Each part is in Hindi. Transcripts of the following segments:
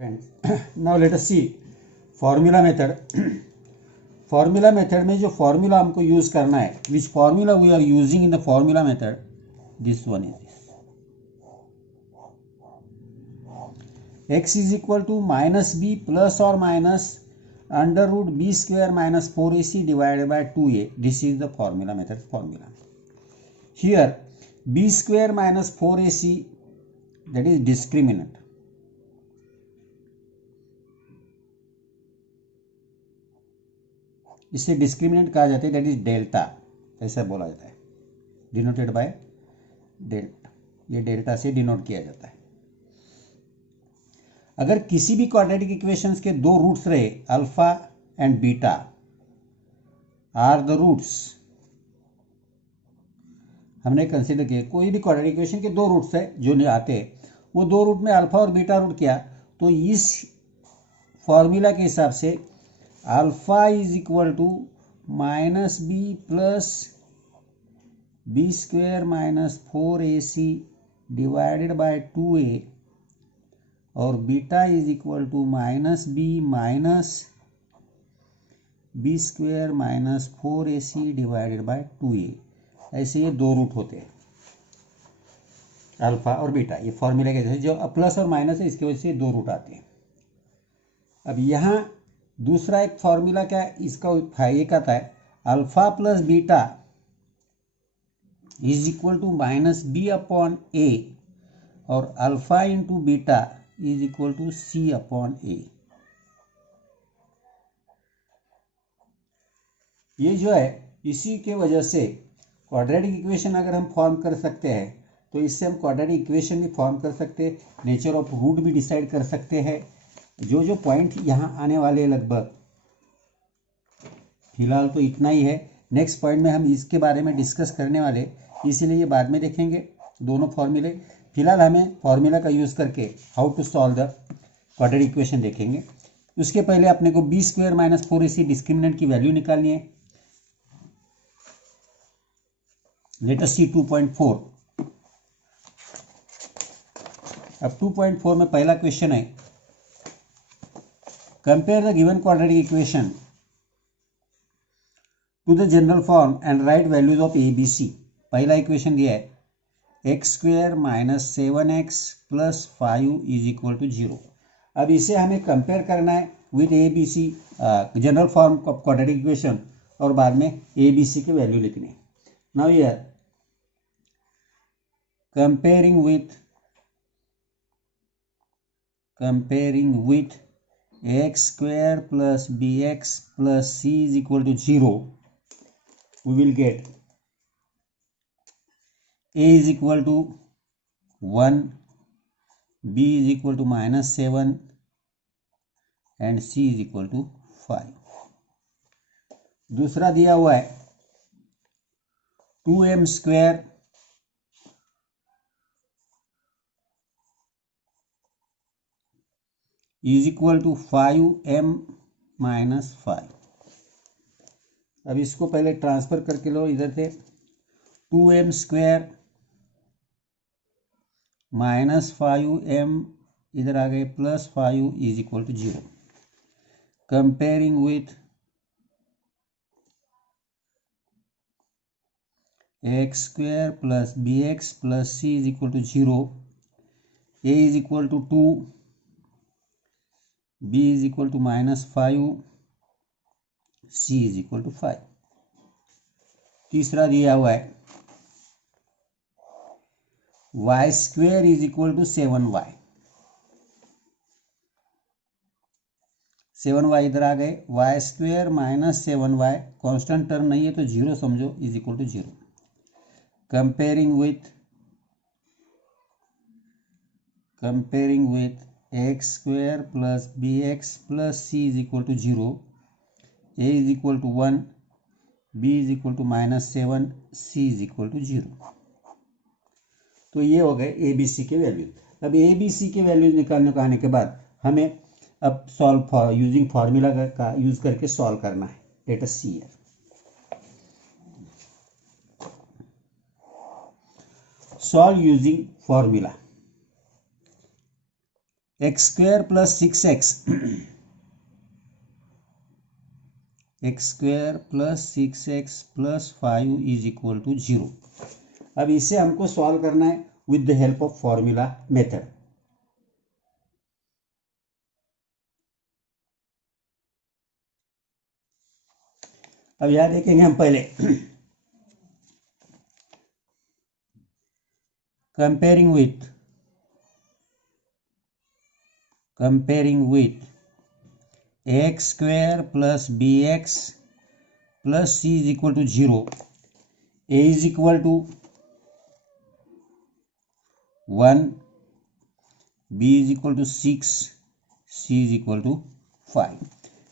Friends, now let us see formula method. Formula method में जो फॉर्मूला हमको यूज करना है, which formula we are using in the formula method, this one is this. x is equal to minus B plus और minus under root B square minus 4ac divided by 2a. This is the formula method formula. Here b square minus 4ac, that is discriminant. इसे डिस्क्रिमिनेंट कहा जाता है, दैट इज डेल्टा, ऐसा बोला जाता है, डिनोटेड बाय डेल्टा. ये डेल्टा से डिनोट किया जाता है. अगर किसी भी क्वाड्रेटिक इक्वेशंस के दो रूट्स रहे, alpha and beta are the roots, हमने कंसीडर किया कोई भी क्वाड्रेटिक इक्वेशन के दो रूट्स है जो नहीं आते, वो दो रूट में अल्फा और बीटा रूट किया, तो इस फॉर्मूला के हिसाब से alpha is equal to minus B plus B square minus 4ac divided by 2a, और beta is equal to minus B minus B square minus 4ac divided by 2a. ऐसे ये दो रूट होते हैं, अल्फा और बीटा. ये फॉर्मूला के जैसे जो प्लस और माइनस है, इसकी वजह से दो रूट आते हैं. अब यहाँ दूसरा एक फॉर्मूला क्या है, इसका एक आता है, alpha plus beta is equal to minus B upon A, और alpha into beta is equal to C upon A. ये जो है, इसी के वजह से क्वाड्रेटिक इक्वेशन अगर हम फॉर्म कर सकते हैं, तो इससे हम क्वाड्रेटिक इक्वेशन भी फॉर्म कर सकते हैं, नेचर ऑफ रूट भी डिसाइड कर सकते हैं. जो जो पॉइंट यहाँ आने वाले हैं, लगभग फिलहाल तो इतना ही है. नेक्स्ट पॉइंट में हम इसके बारे में डिस्कस करने वाले, इसीलिए ये बाद में देखेंगे दोनों फॉर्मूले. फिलहाल हमें फॉर्मूला का यूज़ करके how to solve the quadratic equation देखेंगे. उसके पहले अपने को B square minus 4ac discriminant की वैल्यू निकालनी है. Let us see 2.4. अब 2.4 में पहला क्वेश्चन है, compare the given quadratic equation to the general form and write values of A B C. पहला इक्वेशन दिया है, X square minus 7x plus 5 is equal to 0. अब इसे हमें कंपेयर करना है with A B C, general form of quadratic equation, और बाद में ए बी सी की वैल्यू लिखनी है. Now here comparing with x square plus bx plus c is equal to 0, we will get a is equal to 1, b is equal to minus 7 and c is equal to 5. दूसरा दिया हुआ है 2m square is equal to 5m minus 5. अब इसको पहले ट्रांसफर करके लो, इधर थे 2m स्क्वायर माइनस 5m, इधर आ गए plus 5 is equal to 0. Comparing with X square plus B X plus C is equal to 0, A is equal to 2, B is equal to minus 5, C is equal to 5. तीसरा दिया हुआ है Y square is equal to 7y. 7y इधर आ गए, Y square minus 7y, constant term नहीं है तो 0 समझो, is equal to 0. Comparing with x square plus B X plus C is equal to 0, A is equal to 1, B is equal to minus 7, C is equal to 0. तो ये हो गए ए बी सी के वैल्यूज. अब ए बी सी के वैल्यूज निकालने को आने के बाद हमें अब सॉल्व यूजिंग फार्मूला का यूज करके सॉल्व करना है. Let us see here. Solve using formula. X square plus 6x X square plus 6x plus 5 is equal to 0। अब इसे हमको सॉल्व करना है with the help of formula method. अब यहां देखेंगे हम पहले comparing with ax square plus bx plus c is equal to 0, a is equal to 1, b is equal to 6, c is equal to 5।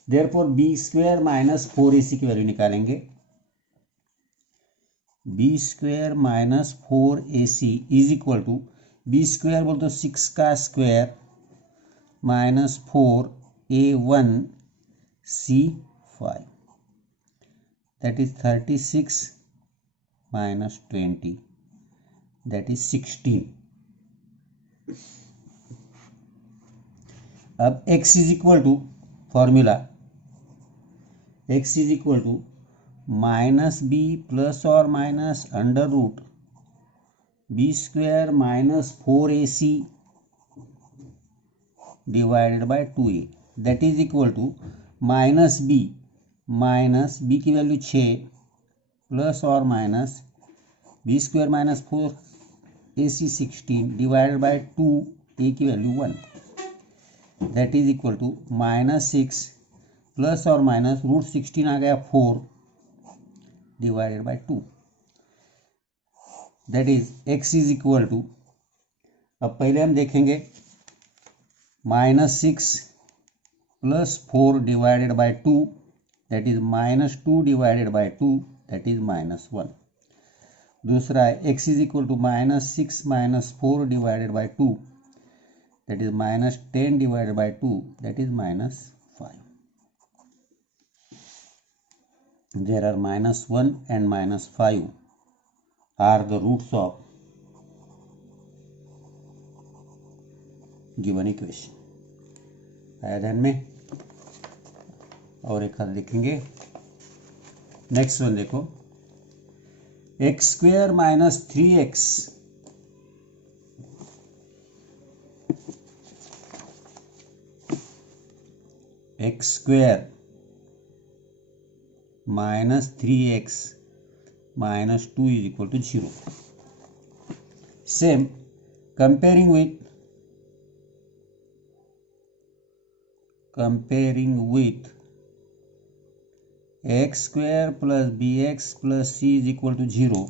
therefore b square minus 4ac की वैल्यू निकालेंगे। b square minus 4ac is equal to b square बोल तो 6 का square minus 4a1 c5, that is 36 minus 20, that is 16। अब x is equal to formula x is equal to minus B plus और minus under root B square minus 4ac divided by 2a, that is equal to minus B की वैल्यू 6 प्लस और minus B square minus 4ac 16 divided by 2a की value 1, that is equal to minus 6 plus और माइनस रूट 16 आ गया 4 divided by 2, that is x is equal to, अब पहले हम देखेंगे minus 6 plus 4 divided by 2, that is minus 2 divided by 2, that is minus 1। दूसरा है x is equal to minus 6 minus 4 divided by 2, that is minus 10 divided by 2, that is minus 5। There are minus 1 and minus 5 are the roots of given equation। आया ध्यान में? और एक हाथ देखेंगे। नेक्स्ट वन देखो, x square minus 3x x square minus 3x minus 2 is equal to 0। Same, comparing with x square plus bx plus c is equal to 0,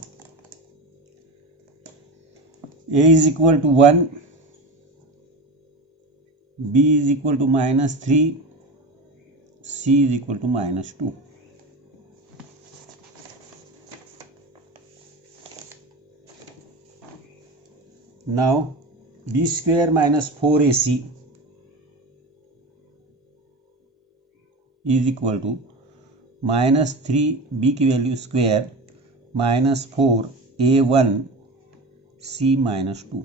a is equal to 1, b is equal to minus 3, c is equal to minus 2। Now b square minus 4ac is equal to minus 3b की value square minus 4a1 c minus 2,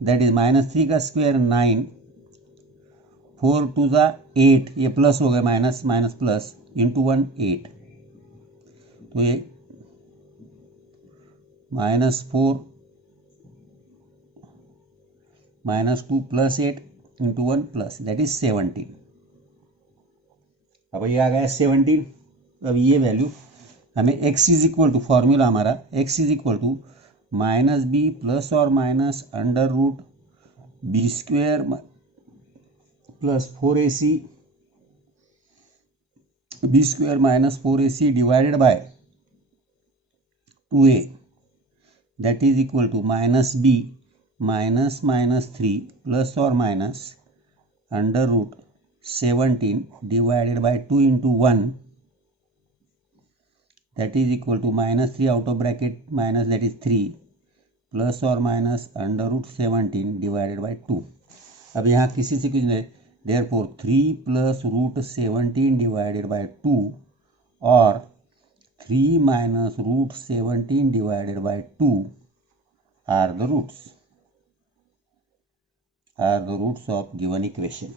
that is minus 3 का स्क्वायर 9, 4 टू ज़ा 8, ये प्लस हो गया माइनस माइनस प्लस इंटू 1 8, तो ये minus 4 minus 2 plus 8 into 1 plus, that is 17। अब ये आ गया 17। अब ये वैल्यू हमें x is equal to, formula हमारा x is equal to minus B plus और minus under root B square plus 4ac B square minus 4ac divided by 2a, that is equal to minus B minus minus 3 plus और minus under root 17 divided by 2 into 1, that is equal to minus 3 out of bracket minus, that is 3 plus और minus under root 17 divided by 2। अब यहाँ किसी से कुछ नहीं, therefore 3 plus root 17 divided by 2 और 3 minus root 17 divided by 2 are the roots. Are the roots of given equation.